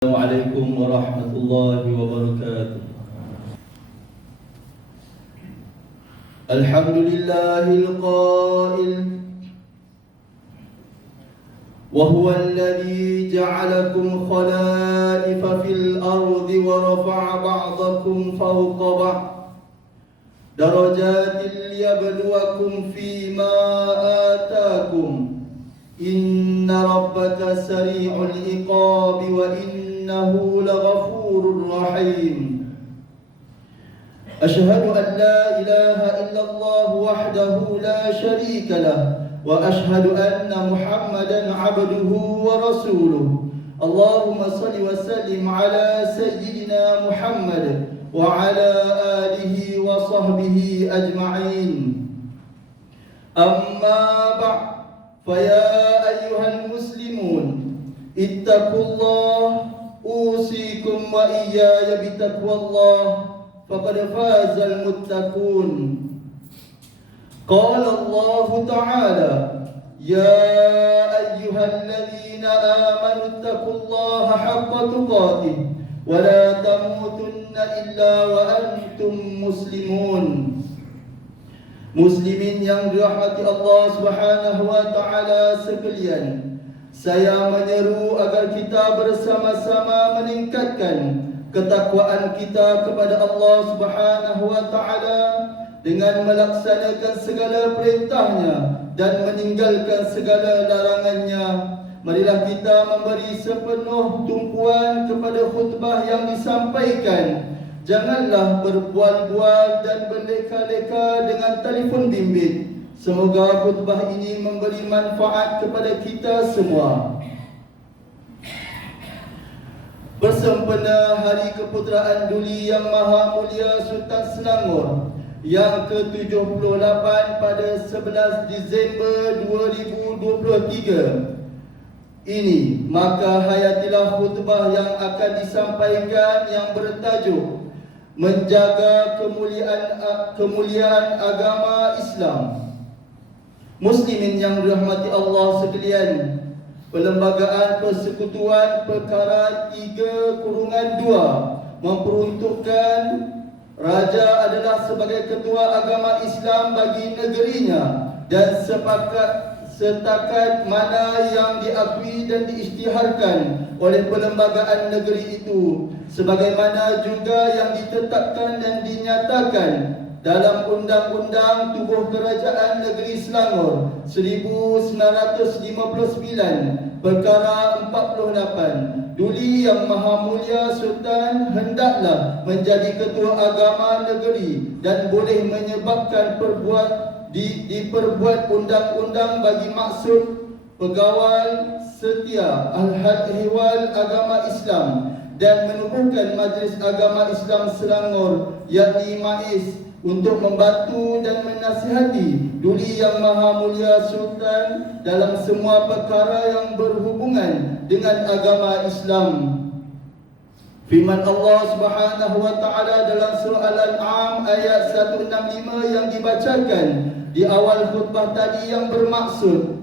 Assalamualaikum warahmatullahi wabarakatuh. Alhamdulillahil qail wa huwa alladhi ja'alakum khalaifa fil ardi wa rafa'a ba'dakum fawqa ba'd darajatin liyabluwakum fima ataakum inna rabbaka sari'ul iqabi wa innahu laghafurur rahim. Asyhadu an la ilaha illallah wahdahu la syarika lah wa asyhadu anna Muhammadan abduhu wa rasuluh. Allahumma salli wa sallim ala sayyidina Muhammad wa ala alihi wa sahbihi ajma'in. Amma ba'd. فيا أيها المسلمون اتقوا الله أوصيكم وإياي بتقوى الله فقد فاز المتقون. قال الله تعالى يا أيها الذين آمنوا اتقوا الله حق تقاته ولا تموتن إلا وأنتم مسلمون. Muslimin yang dirahmati Allah Subhanahu wa taala sekalian, saya menyeru agar kita bersama-sama meningkatkan ketakwaan kita kepada Allah Subhanahu wa taala dengan melaksanakan segala perintahnya dan meninggalkan segala larangannya. Marilah kita memberi sepenuh tumpuan kepada khutbah yang disampaikan. Janganlah berbual-bual dan berleka-leka dengan telefon bimbit. Semoga khutbah ini memberi manfaat kepada kita semua. Bersempena Hari Keputeraan Duli Yang Maha Mulia Sultan Selangor yang ke-78 pada 11 Disember 2023 ini, maka hayatilah khutbah yang akan disampaikan yang bertajuk Menjaga kemuliaan agama Islam. Muslimin yang dirahmati Allah sekalian, Perlembagaan Persekutuan Perkara 3/2 memperuntukkan Raja adalah sebagai ketua agama Islam bagi negerinya dan setakat mana yang diakui dan diisytiharkan oleh perlembagaan negeri itu, sebagaimana juga yang ditetapkan dan dinyatakan dalam Undang-Undang Tubuh Kerajaan Negeri Selangor 1959 Perkara 48. Duli Yang Maha Mulia Sultan hendaklah menjadi ketua agama negeri dan boleh menyebabkan diperbuat undang-undang bagi maksud pegawai setia Al-Ihwal Agama Islam dan menubuhkan Majlis Agama Islam Selangor yakni MAIS untuk membantu dan menasihati Duli Yang Maha Mulia Sultan dalam semua perkara yang berhubungan dengan agama Islam. Firman Allah Subhanahu wa taala dalam surah Al-An'am ayat 165 yang dibacakan di awal khutbah tadi yang bermaksud,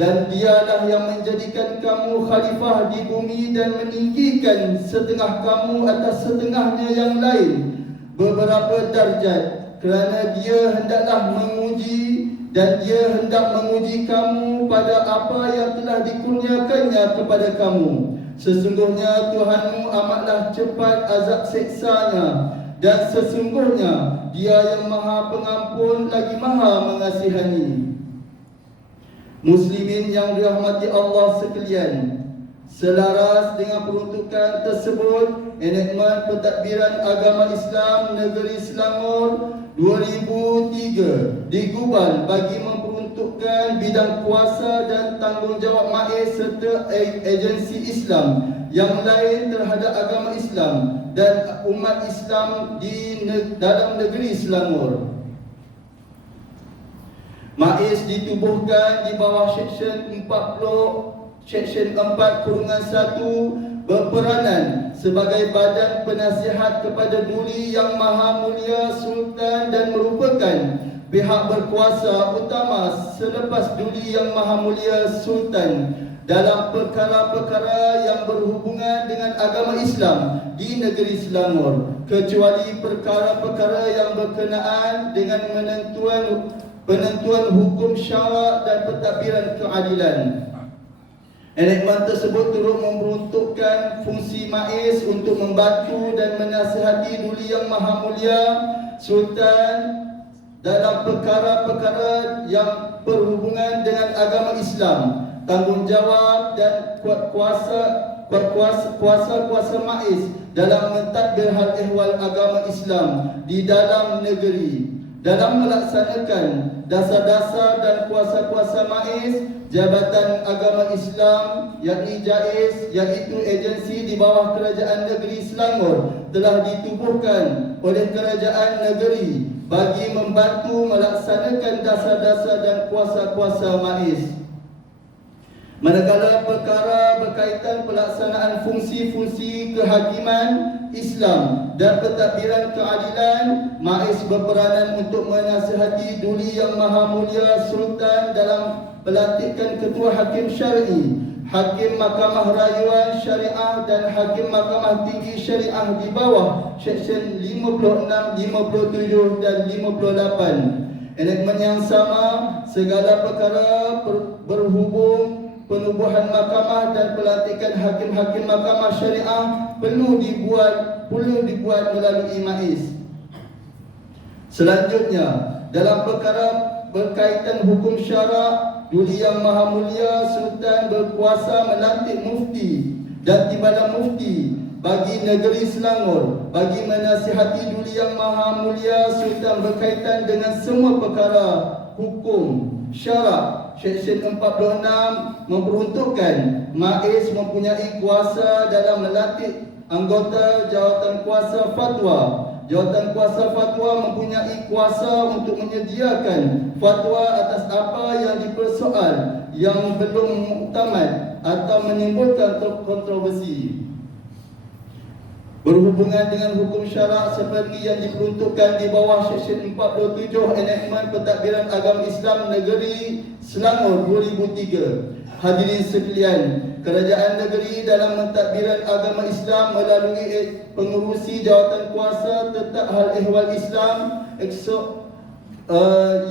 dan dialah yang menjadikan kamu khalifah di bumi dan meninggikan setengah kamu atas setengahnya yang lain beberapa darjat, kerana dia hendaklah menguji dan dia hendak menguji kamu pada apa yang telah dikurniakannya kepada kamu. Sesungguhnya Tuhanmu amatlah cepat azab siksanya, dan sesungguhnya Dia yang Maha Pengampun lagi Maha Mengasihani. Muslimin yang dirahmati Allah sekalian, selaras dengan peruntukan tersebut, enakmen Pentadbiran Agama Islam Negeri Selangor 2003 digubal bagi memperuntukkan bidang kuasa dan tanggungjawab MAIS serta agensi Islam yang lain terhadap agama Islam dan umat Islam di dalam negeri Selangor. MAIS ditubuhkan di bawah Seksyen 4/1 berperanan sebagai badan penasihat kepada Duli Yang Maha Mulia Sultan dan merupakan pihak berkuasa utama selepas Duli Yang Maha Mulia Sultan dalam perkara-perkara yang berhubungan dengan agama Islam di negeri Selangor, kecuali perkara-perkara yang berkenaan dengan penentuan hukum syarak dan pentadbiran keadilan. Enakmen tersebut turut memperuntukkan fungsi MAIS untuk membantu dan menasihati Duli Yang Maha Mulia Sultan dalam perkara-perkara yang berhubungan dengan agama Islam. Tanggungjawab dan kuasa MAIS dalam mentadbir hal ehwal agama Islam di dalam negeri. Dalam melaksanakan dasar-dasar dan kuasa-kuasa MAIS, Jabatan Agama Islam yakni JAIS, iaitu agensi di bawah Kerajaan Negeri Selangor, telah ditubuhkan oleh Kerajaan Negeri bagi membantu melaksanakan dasar-dasar dan kuasa-kuasa MAIS. Manakala perkara berkaitan pelaksanaan fungsi-fungsi kehakiman Islam dan pentadbiran keadilan, MAIS berperanan untuk menasihati Duli Yang Maha Mulia Sultan dalam pelantikan Ketua Hakim Syar'i, Hakim Mahkamah Rayuan Syariah dan Hakim Mahkamah Tinggi Syariah di bawah Seksyen 56, 57 dan 58. Enakmen yang sama, segala perkara berhubung penubuhan mahkamah dan pelantikan hakim-hakim mahkamah syariah perlu dibuat melalui MAIS. Selanjutnya, dalam perkara berkaitan hukum syarak, Duli Yang Maha Mulia Sultan berkuasa melantik mufti dan timbalan mufti bagi negeri Selangor bagi menasihati Duli Yang Maha Mulia Sultan berkaitan dengan semua perkara hukum syarak. Seksyen 46 memperuntukkan MAIS mempunyai kuasa dalam melantik anggota jawatan kuasa fatwa. Jawatan kuasa fatwa mempunyai kuasa untuk menyediakan fatwa atas apa yang dipersoal yang belum muktamad atau menimbulkan kontroversi berhubungan dengan hukum syarak seperti yang diperuntukkan di bawah Seksyen 47 Enakmen Pentadbiran Agama Islam Negeri Selangor 2003. Hadirin sekalian, Kerajaan Negeri dalam mentadbiran agama Islam melalui pengurusi jawatan kuasa tetap hal ehwal Islam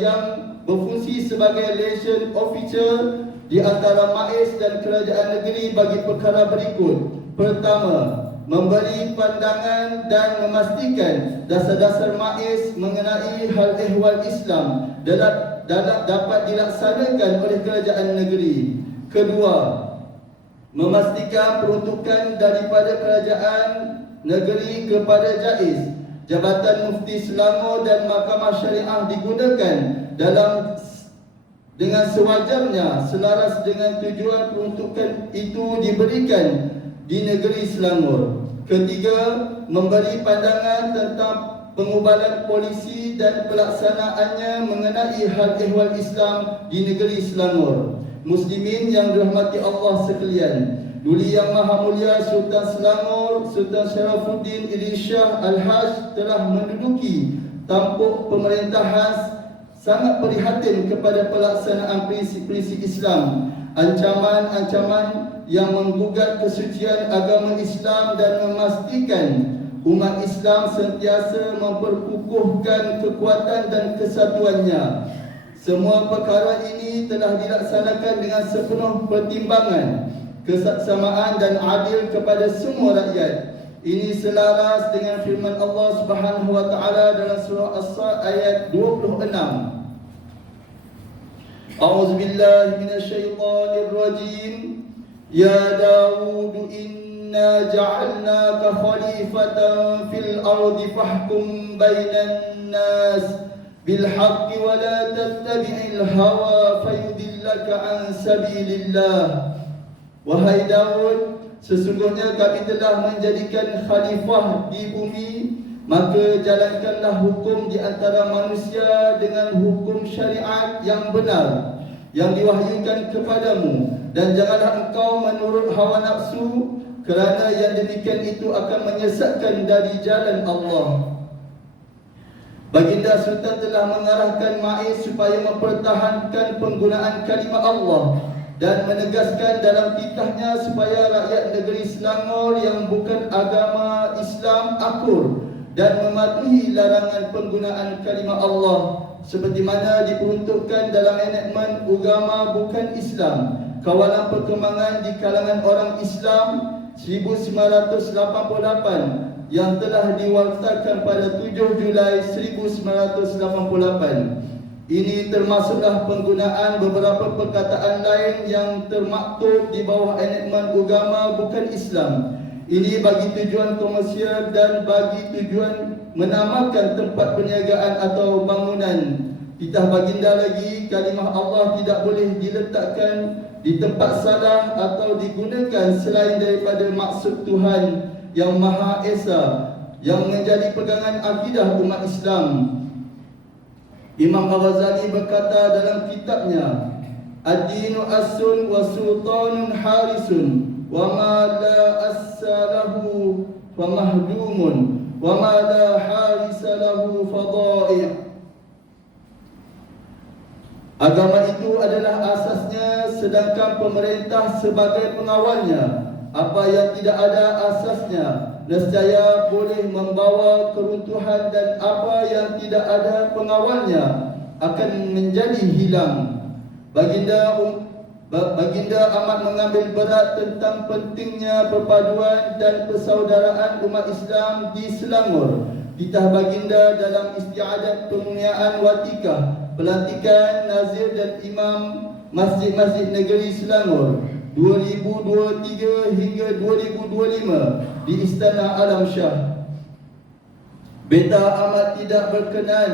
yang berfungsi sebagai liaison officer di antara MAIS dan Kerajaan Negeri bagi perkara berikut. Pertama, memberi pandangan dan memastikan dasar-dasar MAIS mengenai hal ehwal Islam dapat dilaksanakan oleh Kerajaan Negeri. Kedua, memastikan peruntukan daripada Kerajaan Negeri kepada JAIS, Jabatan Mufti Selangor dan Mahkamah Syariah digunakan dengan sewajarnya selaras dengan tujuan peruntukan itu diberikan di negeri Selangor. Ketiga, memberi pandangan tentang pengubalan polisi dan pelaksanaannya mengenai hal ehwal Islam di negeri Selangor. Muslimin yang dirahmati Allah sekalian, Duli Yang Maha Mulia Sultan Selangor Sultan Syarafuddin Idris Shah Al-Haj telah menduduki tampuk pemerintahan sangat prihatin kepada pelaksanaan prinsip-prinsip Islam, ancaman-ancaman yang menggugat kesucian agama Islam dan memastikan umat Islam sentiasa memperkukuhkan kekuatan dan kesatuannya. Semua perkara ini telah dilaksanakan dengan sepenuh pertimbangan, keseksama dan adil kepada semua rakyat. Ini selaras dengan firman Allah Subhanahu wa taala dalam surah As-Sad ayat 26. A'udzu billahi minasyaitonir rajim. Ya Daud inna ja'alnaka khalifatan fil ardi fahkum bainan nas bil haqqi wa la tattabi'il hawa fayudillaka an sabilillah. Wahai Daud, sesungguhnya kami telah menjadikan khalifah di bumi, maka jalankanlah hukum di antara manusia dengan hukum syariat yang benar yang diwahyukan kepadamu, dan janganlah engkau menurut hawa nafsu, kerana yang demikian itu akan menyesatkan dari jalan Allah. Baginda Sultan telah mengarahkan MAIS supaya mempertahankan penggunaan kalimah Allah dan menegaskan dalam titahnya supaya rakyat negeri Selangor yang bukan agama Islam akur dan mematuhi larangan penggunaan kalimah Allah seperti mana diperuntukkan dalam enakmen Agama Bukan Islam Kawalan Perkembangan di Kalangan Orang Islam 1988 yang telah diwaktakan pada 7 Julai 1988. Ini termasuklah penggunaan beberapa perkataan lain yang termaktub di bawah enakmen Agama Bukan Islam. Ini bagi tujuan komersial dan bagi tujuan menamakan tempat perniagaan atau bangunan. Titah baginda lagi, kalimah Allah tidak boleh diletakkan di tempat salah atau digunakan selain daripada maksud Tuhan yang Maha Esa yang menjadi pegangan akidah umat Islam. Imam Al-Ghazali berkata dalam kitabnya, Ad-dinu as-sun wa sultanun harisun wa ma la as-salahu fa mahdumun wa ma la harisa lahu fadai'. Agama itu adalah asasnya, sedangkan pemerintah sebagai pengawalnya. Apa yang tidak ada asasnya nescaya boleh membawa keruntuhan, dan apa yang tidak ada pengawalnya akan menjadi hilang. Baginda amat mengambil berat tentang pentingnya perpaduan dan persaudaraan umat Islam di Selangor. Titah baginda dalam istiadat pengurniaan watikah, pelantikan nazir dan imam masjid-masjid negeri Selangor 2023 hingga 2025 di Istana Alam Shah. Beta amat tidak berkenan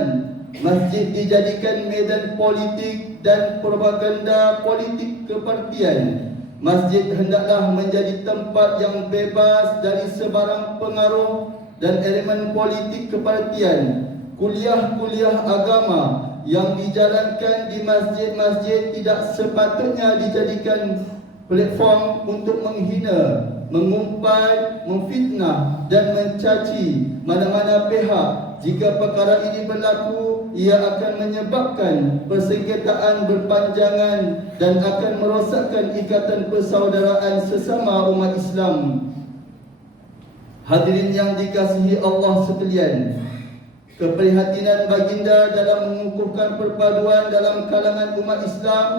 masjid dijadikan medan politik dan propaganda politik kepartian. Masjid hendaklah menjadi tempat yang bebas dari sebarang pengaruh dan elemen politik kepartian. Kuliah-kuliah agama yang dijalankan di masjid-masjid tidak sepatutnya dijadikan platform untuk menghina, mengumpat, memfitnah dan mencaci mana-mana pihak. Jika perkara ini berlaku, ia akan menyebabkan persengketaan berpanjangan dan akan merosakkan ikatan persaudaraan sesama umat Islam. Hadirin yang dikasihi Allah sekalian, keprihatinan baginda dalam mengukuhkan perpaduan dalam kalangan umat Islam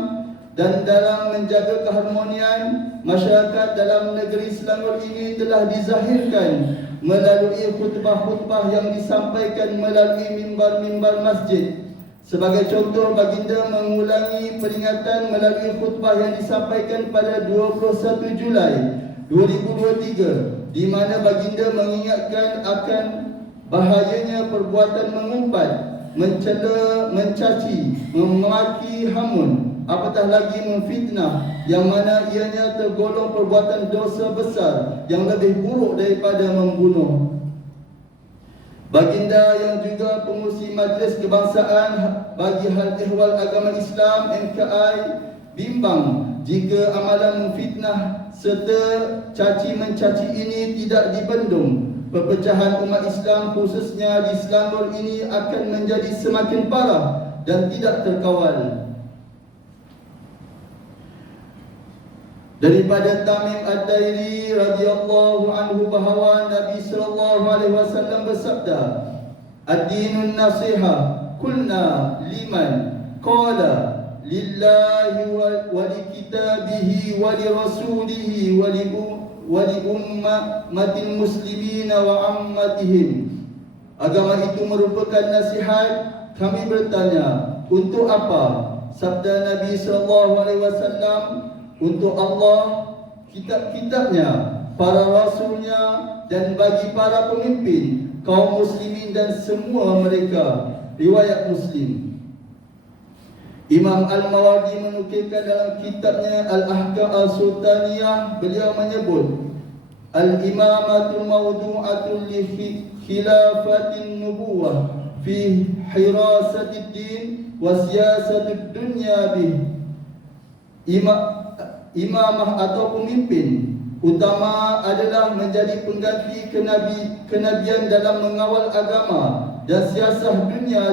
dan dalam menjaga keharmonian masyarakat dalam negeri Selangor ini telah dizahirkan melalui khutbah-khutbah yang disampaikan melalui mimbar-mimbar masjid. Sebagai contoh, baginda mengulangi peringatan melalui khutbah yang disampaikan pada 21 Julai 2023, di mana baginda mengingatkan akan bahayanya perbuatan mengumpat, mencela, mencaci, memaki hamun, apatah lagi memfitnah, yang mana ianya tergolong perbuatan dosa besar yang lebih buruk daripada membunuh. Baginda yang juga pengurusi Majlis Kebangsaan bagi Hal Ehwal Agama Islam MKI bimbang jika amalan memfitnah serta caci mencaci ini tidak dibendung, perpecahan umat Islam khususnya di Selangor ini akan menjadi semakin parah dan tidak terkawal. Daripada Tamim Ad-Dairi radhiyallahu anhu bahawa Nabi sallallahu alaihi wasallam bersabda, Ad-dinun nasiha kulna liman qala lillahi wa li kitabihi wa li rasulihi wa li ummatil muslimin wa ammatihim. Agama itu merupakan nasihat. Kami bertanya, untuk apa? Sabda Nabi sallallahu alaihi wasallam, untuk Allah, kitab-kitabnya, para rasulnya, dan bagi para pemimpin kaum muslimin dan semua mereka. Riwayat Muslim. Imam Al-Mawardi menukilkan dalam kitabnya Al-Ahkam Al-Sultaniyah, beliau menyebut Al-imamatul mawdu'atul li khilafatin nubuwah fi hirasatid din wa siyasatid dunya bih. Imamah atau pemimpin utama adalah menjadi pengganti kenabian dalam mengawal agama dan siasah dunia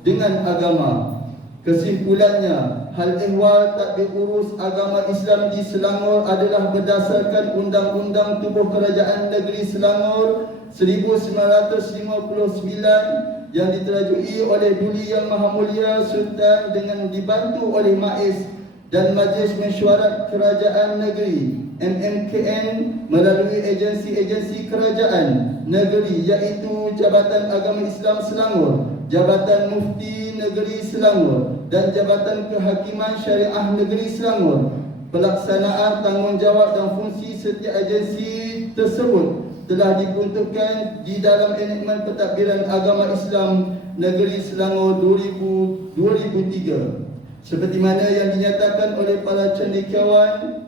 dengan agama. Kesimpulannya, hal ehwal tadbir urus agama Islam di Selangor adalah berdasarkan Undang-Undang Tubuh Kerajaan Negeri Selangor 1959 yang diterajui oleh Duli Yang Maha Mulia Sultan dengan dibantu oleh MAIS dan Majlis Mesyuarat Kerajaan Negeri MMKN melalui agensi-agensi kerajaan negeri iaitu Jabatan Agama Islam Selangor, Jabatan Mufti Negeri Selangor dan Jabatan Kehakiman Syariah Negeri Selangor. Pelaksanaan tanggungjawab dan fungsi setiap agensi tersebut telah diperuntukkan di dalam Enakmen Pentadbiran Agama Islam Negeri Selangor 2003. Seperti mana yang dinyatakan oleh para cendekiawan,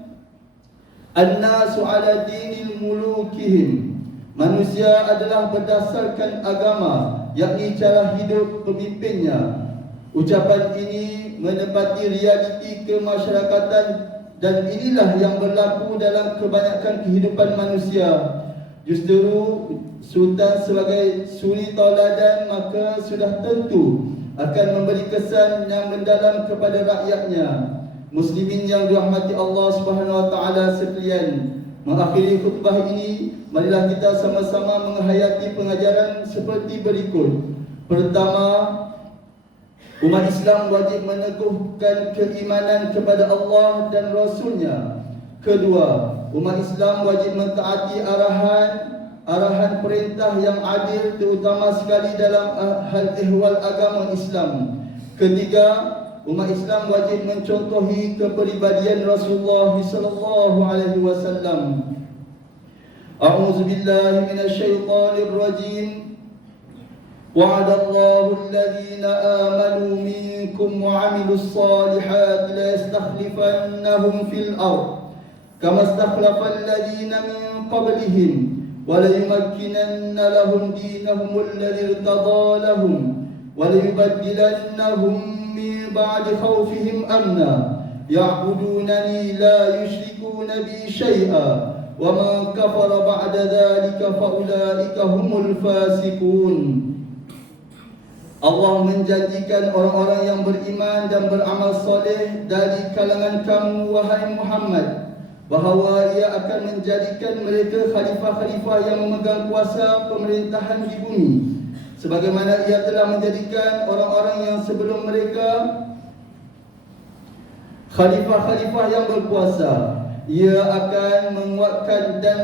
An-nasu ala dinil mulukihim. Manusia adalah berdasarkan agama, yakni cara hidup pemimpinnya. Ucapan ini menepati realiti kemasyarakatan dan inilah yang berlaku dalam kebanyakan kehidupan manusia. Justru Sultan sebagai suri tauladan maka sudah tentu akan memberi kesan yang mendalam kepada rakyatnya. Muslimin yang dirahmati Allah Subhanahu wa taala sekalian, mengakhiri khutbah ini, marilah kita sama-sama menghayati pengajaran seperti berikut. Pertama, umat Islam wajib meneguhkan keimanan kepada Allah dan Rasulnya. Kedua, umat Islam wajib mentaati arahan perintah yang adil, terutama sekali dalam hal ehwal agama Islam. Ketiga, umat Islam wajib mencontohi kepribadian Rasulullah sallallahu alaihi wasallam. A'udzu billahi minasyaitonir rajim. Wa'adallahu alladhina amanu minkum wa 'amilus salihati la yastakhlifannahum fil ardh kama istakhlafa alladhina min qablihim wa la yumakkinanna lahum dinahum alladhi irtada lahum wa la yubaddilannahum من بعد خوفهم أمنا يعبدونني لا يشركون بي شيئا ومن كفر بعد ذلك فأولئك هم الفاسقون. Allah menjanjikan orang-orang yang beriman dan beramal soleh dari kalangan kamu, wahai Muhammad, bahawa ia akan menjadikan mereka khalifah-khalifah yang memegang kuasa pemerintahan di bumi, sebagaimana ia telah menjadikan orang-orang yang sebelum mereka khalifah-khalifah yang berkuasa. Ia akan menguatkan dan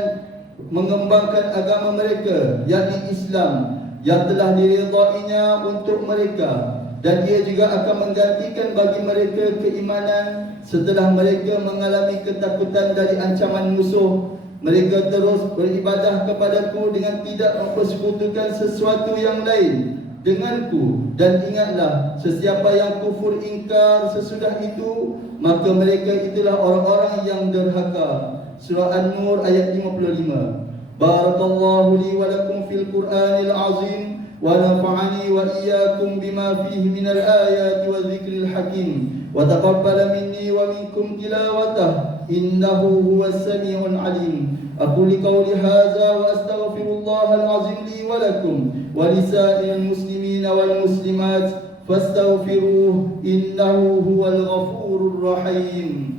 mengembangkan agama mereka, yakni Islam, yang telah diridainya untuk mereka, dan ia juga akan menggantikan bagi mereka keimanan setelah mereka mengalami ketakutan dari ancaman musuh. Mereka terus beribadah kepadaku dengan tidak mempersekutukan sesuatu yang lain denganku. Dan ingatlah, sesiapa yang kufur ingkar sesudah itu, maka mereka itulah orang-orang yang derhaka. Surah An-Nur ayat 55. Barakallahu li wa lakum fil Qur'anil azim wa nafa'ani wa iyyakum bima fihi minal ayati wa dzikril hakim wa taqabbala minni wa minkum tilawatah innahu huwas samiul alim. Aqulu qawli hadza wa astaghfirullahal azim li wa lakum wa lisa'il muslimin wal muslimat fastaghfiruhu innahu huwal ghafurur rahim.